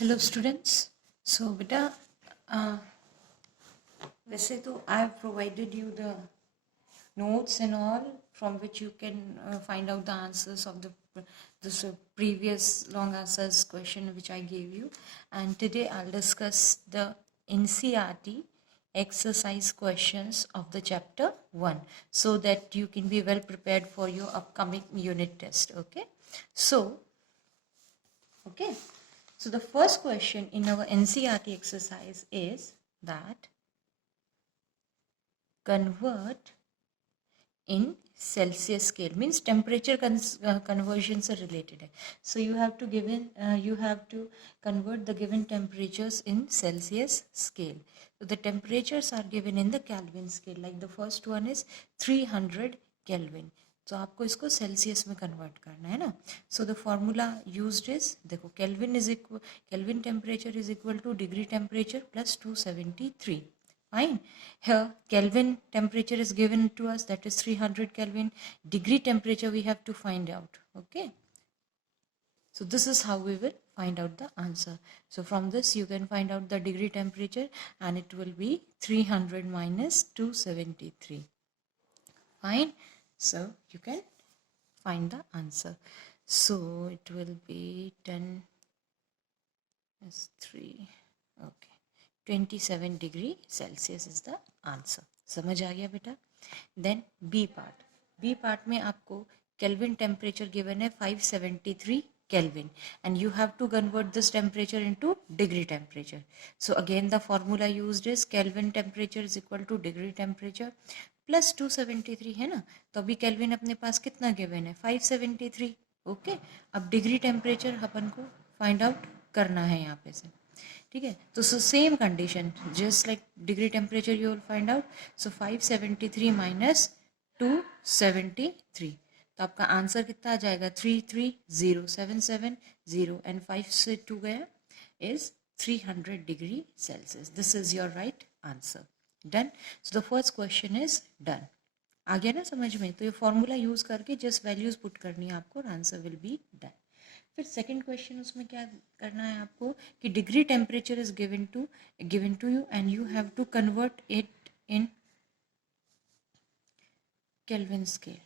Hello students. सो बेटा, वैसे तो I have provided you the notes and all from which you can find out the answers of the this previous long answers question which I gave you. And today I'll discuss the NCERT exercise questions of the chapter 1 so that you can be well prepared for your upcoming unit test. Okay, so the first question in our NCERT exercise is that convert in Celsius scale, means temperature conversions are related. So you have to convert the given temperatures in Celsius scale. So the temperatures are given in the Kelvin scale. Like the first one is 300 Kelvin. तो आपको इसको Celsius में convert करना है ना. So the formula used is, देखो, Kelvin temperature is equal to degree temperature plus 273. Fine. Here Kelvin temperature is given to us, that is 300 Kelvin. Degree temperature we have to find out. Okay. So this is how we will find out the answer. So from this you can find out the degree temperature, and it will be 300 minus 273. Fine. So you can find the answer. So it will be 10 is 3. Okay. 27 degree Celsius is the answer. समझ आ गया बेटा. Then B part में आपको Kelvin temperature given है 573 Kelvin, and you have to convert this temperature into degree temperature. So again the formula used is Kelvin temperature is equal to degree temperature plus 273 है ना. तो अभी Kelvin अपने पास कितना given है? 573. ओके. अब degree temperature अपन को फाइंड आउट करना है यहाँ पे से. ठीक है. तो same condition, just like degree temperature you will find out. So 573 minus 273, तो आपका आंसर कितना आ जाएगा? 33077 एंड 5 से 2 गया is 300 degree Celsius. This is your right answer. Done. So the first question is done. आ गया ना समझ में? तो ये फॉर्मूला यूज करके जस्ट वैल्यूज पुट करनी है आपको और आंसर विल बी डन. फिर सेकंड क्वेश्चन, उसमें क्या करना है आपको कि degree temperature is given to you and you have to convert it in Kelvin scale.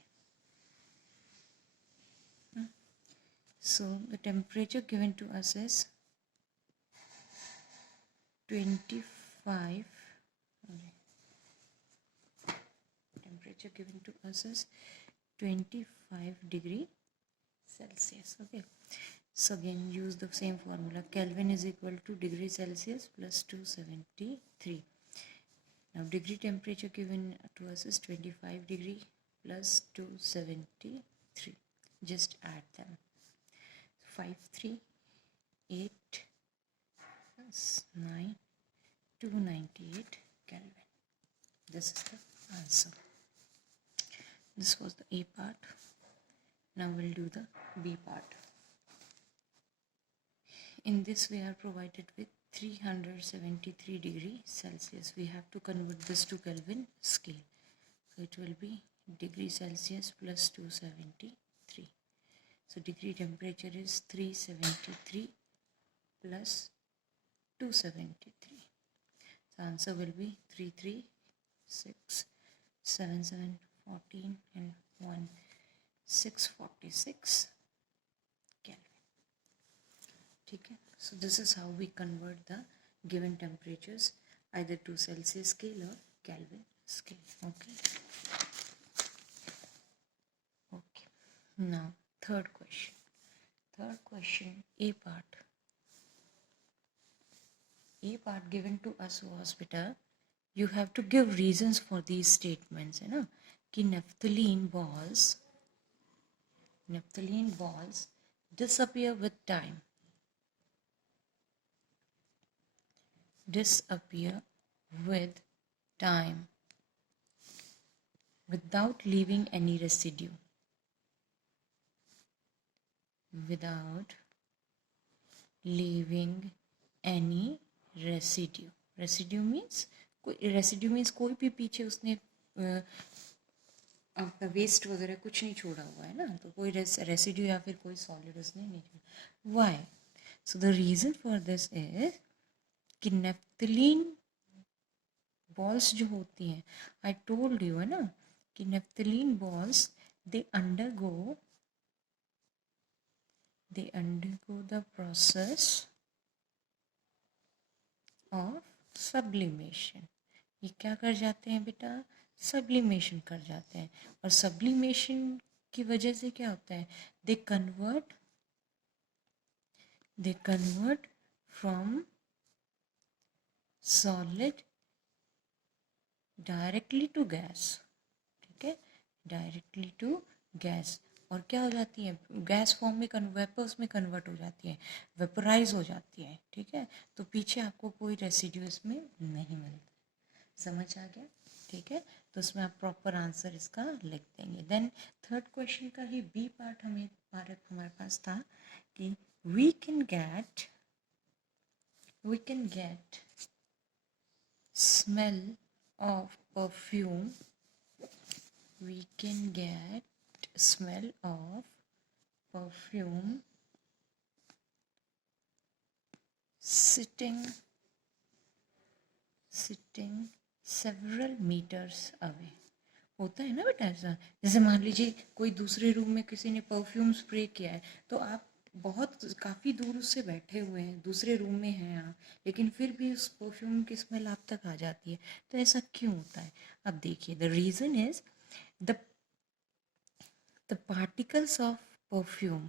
So the temperature given to us is 25. Temperature given to us is 25 degree Celsius. Okay. So again use the same formula. Kelvin is equal to degree Celsius plus 273. Now degree temperature given to us is 25 degree plus 273. Just add them. 538 plus 9, 298 Kelvin. This is the answer. This was the A part. Now we'll do the B part. In this we are provided with 373 degree Celsius. We have to convert this to Kelvin scale. So it will be degree Celsius plus 273. So degree temperature is 373 plus 273. So answer will be 33677 14 and 1 646 Kelvin. ठीक है. So this is how we convert the given temperatures either to Celsius scale or Kelvin scale. Okay. Okay. Now third question. A part. A part given to us was, beta, you have to give reasons for these statements, है ना, कि naphthalene balls disappear with time. Without leaving any residue. Residue means कोई भी पीछे उसने आपका waste वगैरह कुछ नहीं छोड़ा हुआ है ना, तो कोई रेसिड्यू या फिर कोई सॉलिड उसने नहीं छोड़ा. Why? So the reason for this is कि नेफ्थलीन बॉल्स जो होती हैं, आई टोल्ड यू है ना कि naphthalene balls they undergo the process of sublimation. ये क्या कर जाते हैं बेटा? सब्लिमेशन कर जाते हैं। और सब्लिमेशन की वजह से क्या होता है? They convert from solid directly to gas. ठीक है, डायरेक्टली टू गैस। और क्या हो जाती है? गैस फॉर्म में वेपर्स में कन्वर्ट हो जाती है, वेपराइज हो जाती है। ठीक है, तो पीछे आपको कोई रेसिड्यू इसमें नहीं मिलता। समझ आ गया? ठीक है, तो उसमें आप प्रॉपर आंसर इसका लिख देंगे। देन थर्ड क्वेश्चन का ही बी पार्ट हमारे पास था कि we can get smell of perfume we can get smell of perfume sitting several meters away। होता है ना बेटा ऐसा? जैसे मान लीजिए कोई दूसरे रूम में किसी ने परफ्यूम स्प्रे किया है, तो आप बहुत काफ़ी दूर उससे बैठे हुए हैं, दूसरे रूम में हैं आप, लेकिन फिर भी उस परफ्यूम की स्मेल आप तक आ जाती है। तो ऐसा क्यों होता है? अब देखिए, the reason is the particles of perfume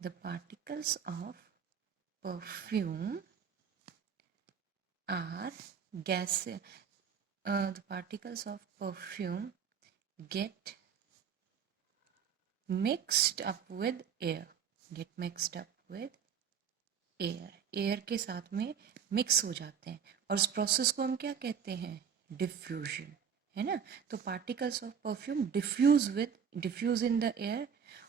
the particles of perfume are gas the particles of perfume get mixed up with air air के साथ में मिक्स हो जाते हैं, और उस प्रोसेस को हम क्या कहते हैं? डिफ्यूजन, है ना? तो particles of perfume diffuse in the air,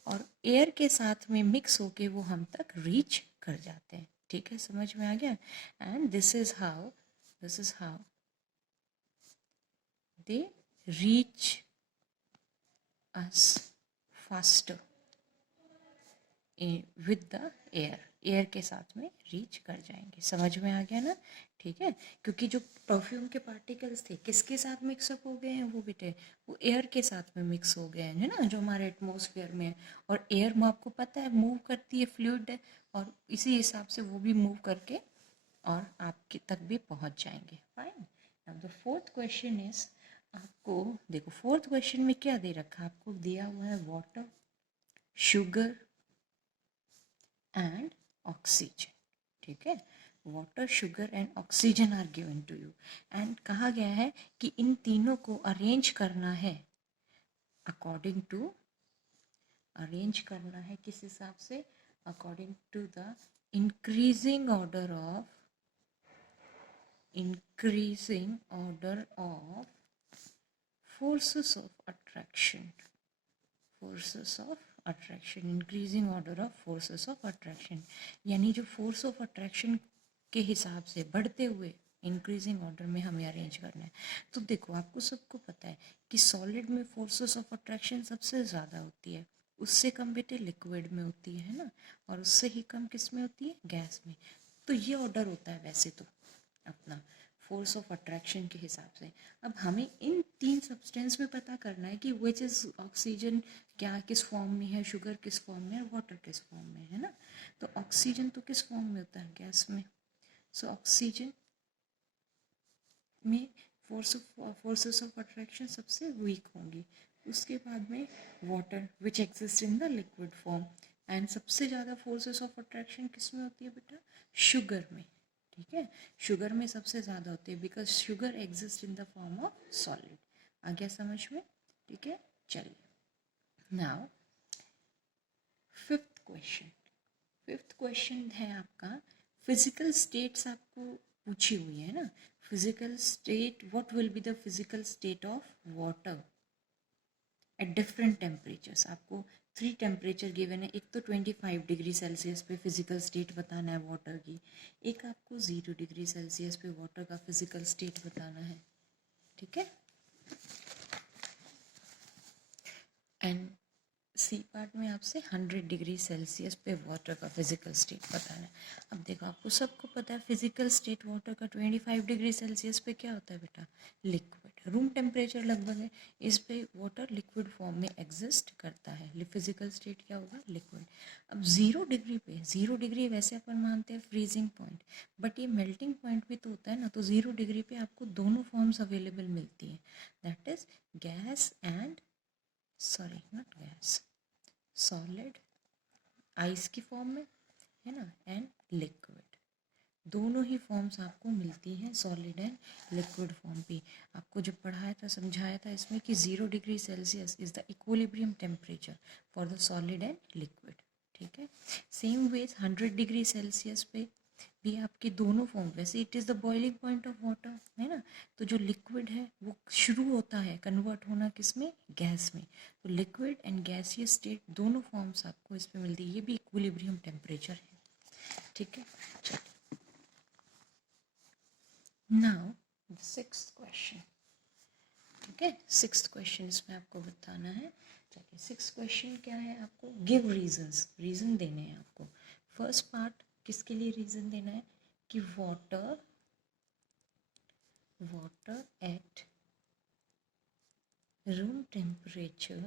और एयर के साथ में मिक्स होके वो हम तक रीच कर जाते हैं। ठीक है, समझ में आ गया? And this is how they reach us faster with the air के साथ में रीच कर जाएंगे। समझ में आ गया ना? ठीक है, क्योंकि जो परफ्यूम के पार्टिकल्स थे किसके साथ मिक्सअप हो गए हैं? वो बेटे वो एयर के साथ में मिक्स हो गए हैं, है ना, जो हमारे एटमॉस्फेयर में है। और एयर में आपको पता है मूव करती है, फ्लूइड है, और इसी हिसाब से वो भी मूव करके और आपके तक भी पहुंच जाएंगे। Fine. Now the fourth question is, आपको देखो फोर्थ क्वेश्चन में क्या दे रखा है? आपको दिया हुआ है वाटर, शुगर एंड ऑक्सीजन। ठीक है, water, sugar and oxygen are given to you, and कहा गया है कि इन तीनों को अरेंज करना है किस हिसाब से? According to the increasing order of forces of attraction, increasing order of forces of attraction, यानी जो फोर्स ऑफ अट्रैक्शन के हिसाब से बढ़ते हुए इंक्रीजिंग ऑर्डर में हमें अरेंज करना है। तो देखो, आपको सबको पता है कि सॉलिड में फोर्सेस ऑफ अट्रैक्शन सबसे ज़्यादा होती है, उससे कम बेटे लिक्विड में होती है ना, और उससे ही कम किस में होती है? गैस में। तो ये ऑर्डर होता है वैसे तो अपना फोर्स ऑफ अट्रैक्शन के हिसाब से। अब हमें इन तीन सब्सटेंस में पता करना है कि विच इज ऑक्सीजन क्या किस फॉर्म में है, शुगर किस फॉर्म में है, वाटर किस फॉर्म में है ना। तो ऑक्सीजन तो किस फॉर्म में होता है? गैस में। सो ऑक्सीजन में फोर्सेस ऑफ अट्रैक्शन सबसे वीक होंगी। उसके बाद में water which exist in the liquid form, and सबसे ज़्यादा फोर्सेस ऑफ अट्रैक्शन किस में होती है बेटा? शुगर में। ठीक है, शुगर में सबसे ज़्यादा होती है, because sugar exist in the form of solid. आ गया समझ में? ठीक है, चलिए नाउ फिफ्थ क्वेश्चन है आपका, फिजिकल स्टेट्स आपको पूछी हुई है ना। Physical state, what will be the physical state of water at different temperatures? आपको 3 टेम्परेचर गिवन है। एक तो 25 डिग्री सेल्सियस पे फिजिकल स्टेट बताना है वाटर की, एक आपको 0 डिग्री सेल्सियस पे वाटर का फिजिकल स्टेट बताना है। ठीक है, एंड सी पार्ट में आपसे 100 डिग्री सेल्सियस पे वाटर का फिजिकल स्टेट बताना है। अब देखो आपको सबको पता है फिजिकल स्टेट वाटर का 25 डिग्री सेल्सियस पे क्या होता है बेटा, लिक्विड। रूम टेम्परेचर लगभग है, इस पे वाटर लिक्विड फॉर्म में एग्जिस्ट करता है। फिजिकल स्टेट क्या होगा, लिक्विड। अब 0 डिग्री पे, 0 डिग्री वैसे अपन मानते हैं फ्रीजिंग पॉइंट, बट ये मेल्टिंग पॉइंट भी तो होता है ना। तो 0 डिग्री पे आपको दोनों फॉर्म्स अवेलेबल मिलती हैं, that is gas and not gas, solid ice की फॉर्म में, है ना, एंड लिक्विड। दोनों ही फॉर्म्स आपको मिलती हैं सॉलिड एंड लिक्विड फॉर्म भी। आपको जब पढ़ाया था, समझाया था इसमें कि 0 degree Celsius is the equilibrium temperature for the solid and liquid. ठीक है, सेम वेज 100 डिग्री सेल्सियस पे भी आपके दोनों फॉर्म, वैसे it is the boiling point of water, है ना। तो जो लिक्विड है वो शुरू होता है कन्वर्ट होना किस में, गैस में। तो लिक्विड एंड गैसियस स्टेट दोनों फॉर्म्स आपको इसमें मिलती है, ये भी इक्विलिब्रियम टेम्परेचर है। ठीक है, चलिए नाउ द 6th क्वेश्चन। ठीक है, 6th क्वेश्चन इसमें आपको बताना है। चलिए 6th क्वेश्चन क्या है, आपको गिव रीजंस, रीजन देने हैं आपको। फर्स्ट पार्ट किसके लिए रीजन देना है कि water at room temperature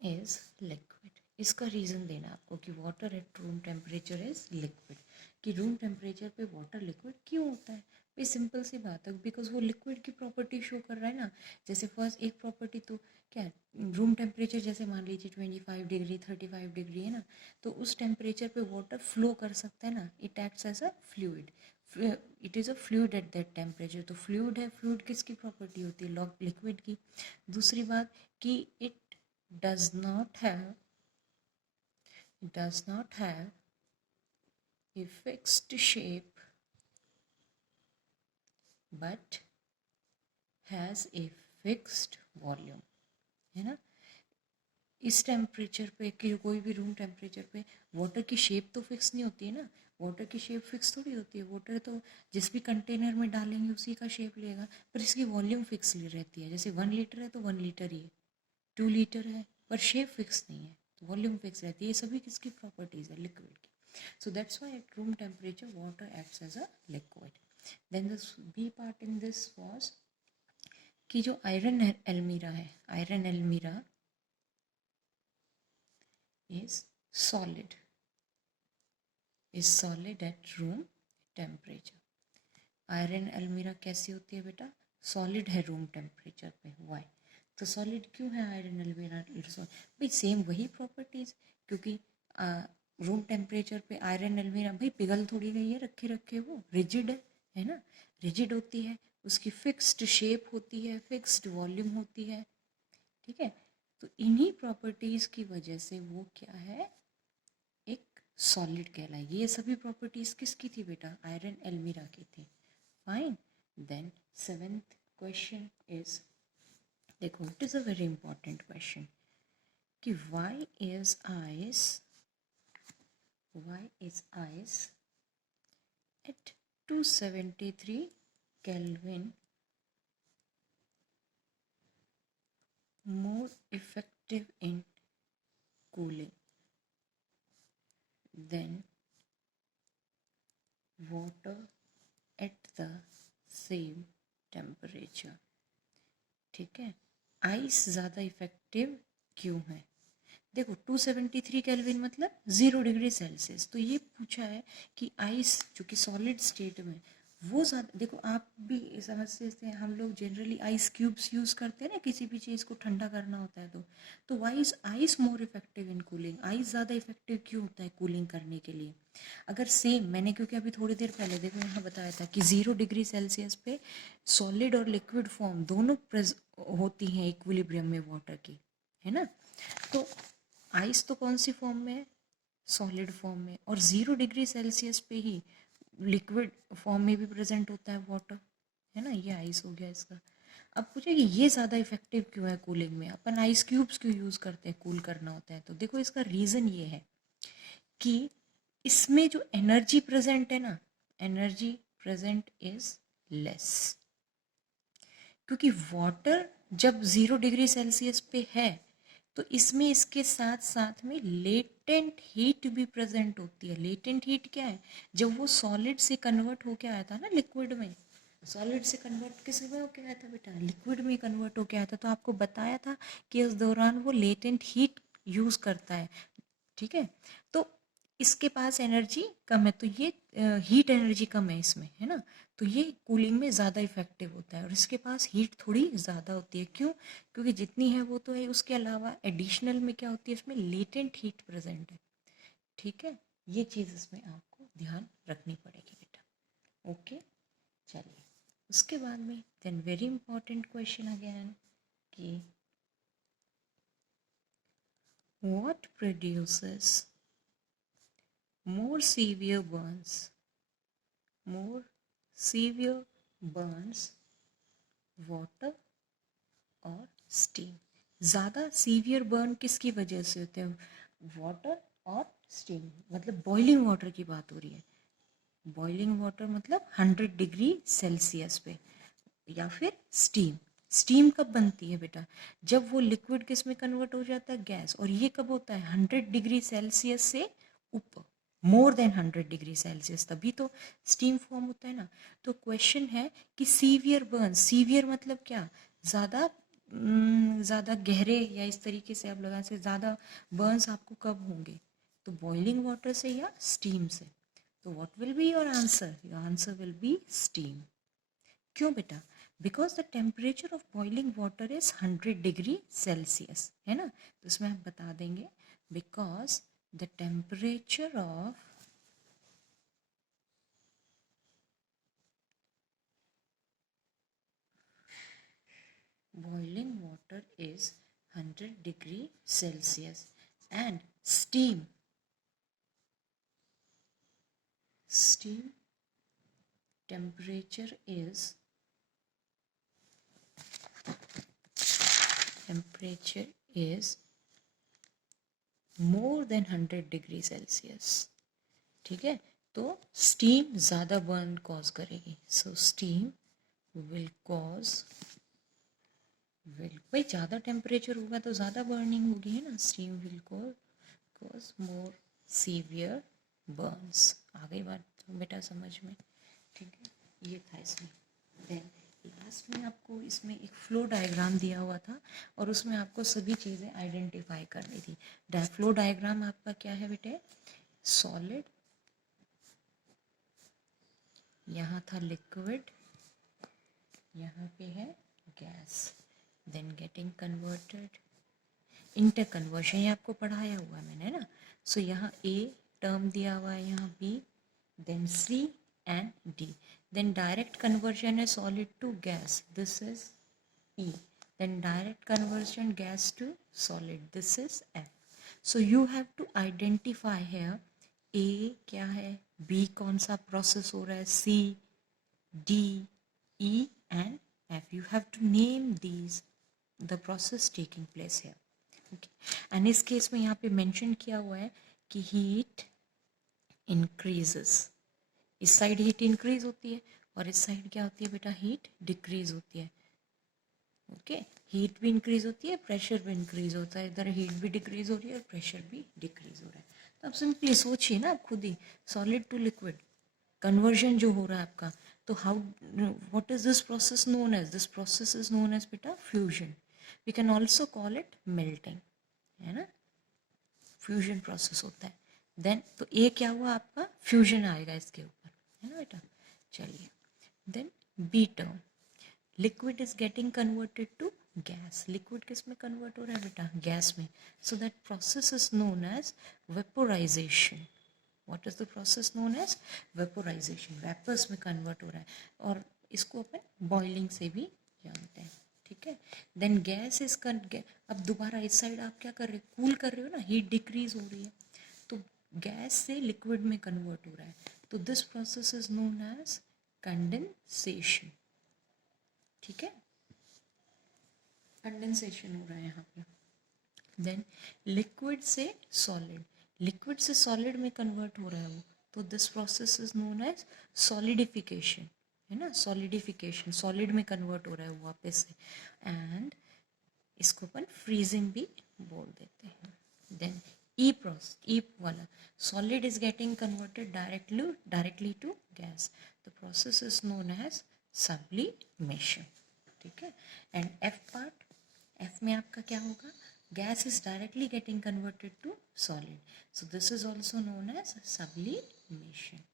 is liquid। इसका रीज़न देना आपको कि water at room temperature is liquid, कि रूम टेम्परेचर पे वाटर लिक्विड क्यों होता है। भाई सिंपल सी बात है, बिकॉज वो लिक्विड की प्रॉपर्टी शो कर रहा है ना। जैसे फर्स्ट एक प्रॉपर्टी तो क्या है, रूम टेम्परेचर जैसे मान लीजिए 25 डिग्री 35 डिग्री है ना, तो उस टेम्परेचर पे वाटर फ्लो कर सकता है ना, it acts as a fluid, it is a fluid at that temperature. तो फ्लूइड है, फ्लूइड किसकी प्रॉपर्टी होती है, लिक्विड की। दूसरी बात कि it does not have a fixed shape but has a fixed volume, है ना। इस टेम्परेचर पे कि कोई भी रूम टेम्परेचर पे वाटर की शेप तो फिक्स नहीं होती है ना, वाटर की शेप फिक्स थोड़ी होती है। वाटर तो जिस भी कंटेनर में डालेंगे उसी का शेप लेगा, पर इसकी वॉल्यूम फिक्स रहती है। जैसे 1 लीटर है तो 1 लीटर ही है, 2 लीटर है, पर शेप फिक्स नहीं है, वॉल्यूम फिक्स रहती है। ये सभी किसकी प्रॉपर्टीज है, लिक्विड की। So that's why at room temperature water acts as a liquid. Then the B part in this was कि जो आयरन एल्मीरा है, iron almirah is solid at room temperature। Iron almirah कैसी होती है बेटा, सॉलिड है रूम टेम्परेचर पे। वाई, तो सॉलिड क्यों है आयरन एल्मीरा, भाई सेम वही प्रॉपर्टीज, क्योंकि रूम टेम्परेचर पे आयरन एल्मीरा भाई पिघल थोड़ी गई है रखे रखे, वो रिजिड है ना, रिजिड होती है, उसकी फिक्स्ड शेप होती है, फिक्स्ड वॉल्यूम होती है। ठीक है, तो इन्हीं प्रॉपर्टीज की वजह से वो क्या है, एक सॉलिड कहलाएगी। ये सभी प्रॉपर्टीज किसकी थी बेटा, आयरन एल्मीरा की थी। Fine, then 7th question is, देखो it is a very important question कि why is ice at 273 Kelvin more effective in cooling than water at the same temperature। ठीक है, आइस ज़्यादा इफेक्टिव क्यों है। देखो 273 केल्विन मतलब 0 डिग्री सेल्सियस, तो ये पूछा है कि आइस जो कि सॉलिड स्टेट में वो ज़्यादा, देखो आप भी समझते हैं, हम लोग जनरली आइस क्यूब्स यूज़ करते हैं ना किसी भी चीज़ को ठंडा करना होता है तो why is ice more effective in cooling, ice ज़्यादा इफेक्टिव क्यों होता है कूलिंग करने के लिए। अगर सेम मैंने, क्योंकि अभी थोड़ी देर पहले देखो यहाँ बताया था कि 0 डिग्री सेल्सियस पे सॉलिड और लिक्विड फॉर्म दोनों होती हैं इक्विलिब्रियम में वाटर की, है ना। तो आइस तो कौन सी फॉर्म में है, सॉलिड फॉर्म में, और 0 डिग्री सेल्सियस पे ही लिक्विड फॉर्म में भी प्रेजेंट होता है वाटर, है ना। ये आइस हो गया इसका। अब पूछे कि ये ज़्यादा इफेक्टिव क्यों है कूलिंग में, अपन आइस क्यूब्स क्यों यूज़ करते हैं कूल करना होता है, तो देखो इसका रीज़न ये है कि इसमें जो एनर्जी प्रेजेंट है ना, एनर्जी प्रेजेंट इज लेस, क्योंकि वाटर जब 0 डिग्री सेल्सियस पे है तो इसमें इसके साथ साथ में लेटेंट हीट भी प्रेजेंट होती है। लेटेंट हीट क्या है? जब वो सॉलिड से कन्वर्ट होके आया था ना लिक्विड में, सॉलिड से कन्वर्ट किस में होके आया था बेटा? लिक्विड में कन्वर्ट होके आया था। तो आपको बताया था कि उस दौरान वो लेटेंट हीट यूज करता है, ठीक है। तो इसके पास एनर्जी कम है, तो ये हीट एनर्जी कम है इसमें, है ना। तो ये कूलिंग में ज़्यादा इफेक्टिव होता है। और इसके पास हीट थोड़ी ज़्यादा होती है, क्यों? क्योंकि जितनी है वो तो है, उसके अलावा एडिशनल में क्या होती है, इसमें लेटेंट हीट प्रेजेंट है, ठीक है। ये चीज़ इसमें आपको ध्यान रखनी पड़ेगी बेटा। ओके, चलिए उसके बाद में then very important question again कि what produces more severe burns more severe burns water और स्टीम। ज़्यादा सीवियर बर्न किसकी वजह से होते हैं? वाटर और स्टीम, मतलब बॉइलिंग वाटर की बात हो रही है। बॉइलिंग वाटर मतलब 100 डिग्री सेल्सियस पे, या फिर स्टीम। स्टीम कब बनती है बेटा? जब वो लिक्विड किस में कन्वर्ट हो जाता है? गैस। और ये कब होता है? 100 डिग्री सेल्सियस से ऊपर, मोर देन 100 डिग्री सेल्सियस, तभी तो स्टीम फॉर्म होता है ना। तो क्वेश्चन है कि सीवियर बर्न, सीवियर मतलब क्या? ज़्यादा ज़्यादा गहरे, या इस तरीके से आप लगा से ज़्यादा बर्न्स आपको कब होंगे? तो बॉइलिंग वाटर से या स्टीम से। तो what will be your answer? Your answer will B steam. क्यों बेटा? Because the temperature of boiling water is 100 degree Celsius, है ना। तो इसमें हम बता देंगे because the temperature of boiling water is 100 degree Celsius and steam temperature is more than 100 degree Celsius, ठीक है। तो स्टीम ज़्यादा बर्न कॉज करेगी। सो स्टीम विल कॉज भाई ज़्यादा टेम्परेचर होगा तो ज़्यादा बर्निंग होगी, है ना। Steam will cause more severe burns. आ गई बात तो बेटा समझ में, ठीक है। ये था इसमें। देन लास्ट में आपको इसमें एक फ्लो डायग्राम दिया हुआ था और उसमें आपको सभी चीज़ें आइडेंटिफाई करनी थी। फ्लो डायग्राम आपका क्या है बेटे? सॉलिड, यहाँ था लिक्विड, यहाँ पे है gas, then getting converted, interconversion, ये आपको पढ़ाया हुआ है मैंने, है ना। सो यहाँ ए टर्म दिया हुआ है, यहाँ B, then C and D. Then direct conversion है solid to gas, this is E. Then direct conversion gas to solid, this is F. So you have to identify here A क्या है, B कौन सा process हो रहा है, C, D, E and F. You have to name these the process taking place here. Okay. And इस case में यहाँ पे मेंशन किया हुआ है कि हीट इंक्रीजेस, इस साइड हीट इंक्रीज होती है और इस साइड क्या होती है बेटा? हीट डिक्रीज होती है। ओके, हीट भी इंक्रीज होती है, प्रेशर भी इंक्रीज होता है। इधर हीट भी डिक्रीज हो रही है और प्रेशर भी डिक्रीज हो रहा है। तो आप सिंपली सोचिए ना, आप खुद ही, सॉलिड टू लिक्विड कन्वर्जन जो हो रहा है आपका, तो how, what is this process known as? This process is known as बेटा fusion. We can also call it melting, है ना। फ्यूजन प्रोसेस होता है। देन तो ये क्या हुआ आपका? फ्यूजन आएगा इसके ऊपर, है ना बेटा। चलिए, then B term, liquid is getting converted to gas. Liquid किस में कन्वर्ट हो रहा है बेटा? गैस में। So that process is known as vaporisation. What is the process known as? Vaporisation. Vapours में कन्वर्ट हो रहा है और इसको अपन बॉइलिंग से भी जानते हैं, ठीक है। देन गैस इज अब दोबारा इस साइड आप क्या कर रहे हो? कूल कर रहे हो ना, हीट डिक्रीज हो रही है, तो गैस से लिक्विड में कन्वर्ट हो रहा है। तो this process is known as condensation, ठीक है। कंडेंसेशन हो रहा है यहाँ पे। देन लिक्विड से सॉलिड, लिक्विड से सॉलिड में कन्वर्ट हो रहा है वो, तो this process is known as solidification, है ना। सॉलिडिफिकेशन, सॉलिड में कन्वर्ट हो रहा है वो वापस से। एंड इसको अपन फ्रीजिंग भी बोल देते हैं. Then E process, E वाला, solid is getting converted directly to gas. The process is known as sublimation. ठीक है. And F part, F में आपका क्या होगा? Gas is directly getting converted to solid. So this is also known as sublimation.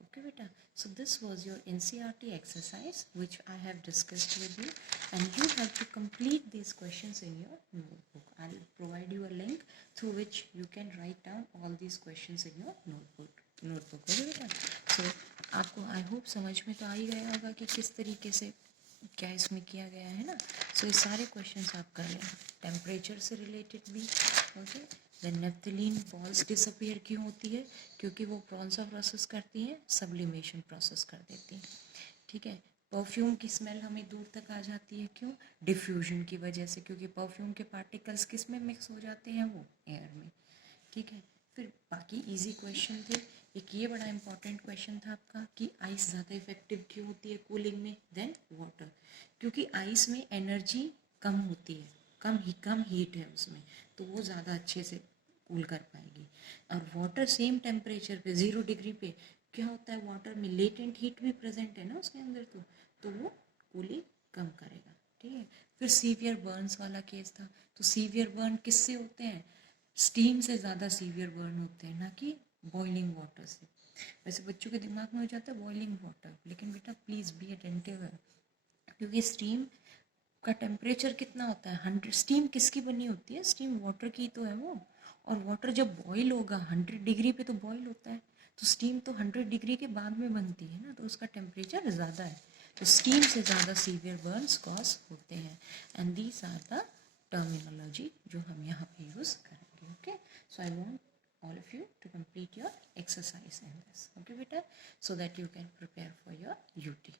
Okay beta, so this was your NCERT exercise which I have discussed with you, and you have to complete these questions in your notebook. I'll provide you a link through which you can write down all these questions in your notebook. Okay beta, so आपको I hope समझ में तो आ ही गया होगा कि किस तरीके से क्या इसमें किया गया है ना. सो ये सारे क्वेश्चंस आप कर लेना, टेम्परेचर से रिलेटेड भी. Okay, then naphthalene balls disappear क्यों होती है? क्योंकि वो कौन सा प्रोसेस करती है? सब्लिमेशन प्रोसेस कर देती है. ठीक है. परफ्यूम की स्मेल हमें दूर तक आ जाती है, क्यों? डिफ्यूजन की वजह से, क्योंकि परफ्यूम के पार्टिकल्स किस में मिक्स हो जाते हैं? वो एयर में. ठीक है. फिर बाकी इजी क्वेश्चन थे. एक ये बड़ा इंपॉर्टेंट क्वेश्चन था आपका कि आइस ज़्यादा इफेक्टिव क्यों होती है कूलिंग में देन वाटर? क्योंकि आइस में एनर्जी कम होती है, कम हीट है उसमें, तो वो ज़्यादा अच्छे से कूल कर पाएगी. और वाटर सेम टेम्परेचर पे 0 डिग्री पे क्या होता है? वाटर में लेटेंट हीट भी प्रेजेंट है ना उसके अंदर, तो वो कूलिंग कम करेगा. ठीक है. फिर सीवियर बर्न्स वाला केस था. तो सीवियर बर्न किससे होते हैं? स्टीम से ज़्यादा सीवियर बर्न होते हैं, ना कि बॉइलिंग वाटर से. वैसे बच्चों के दिमाग में हो जाता है बॉइलिंग वाटर, लेकिन बेटा प्लीज़ बी अटेंटिव है, क्योंकि स्टीम का टेम्परेचर कितना होता है? 100. स्टीम किसकी बनी होती है? स्टीम वाटर की तो है वो, और वाटर जब बॉईल होगा 100 डिग्री पे तो बॉईल होता है, तो स्टीम तो 100 डिग्री के बाद में बनती है ना, तो उसका टेम्परेचर ज़्यादा है. तो स्टीम से ज़्यादा सीवियर बर्न्स कॉज होते हैं. And these are the terminology जो हम यहाँ पे यूज़ करेंगे. Okay, so I want all of you to complete your exercise in this. Okay beta, so that you can prepare for your UT.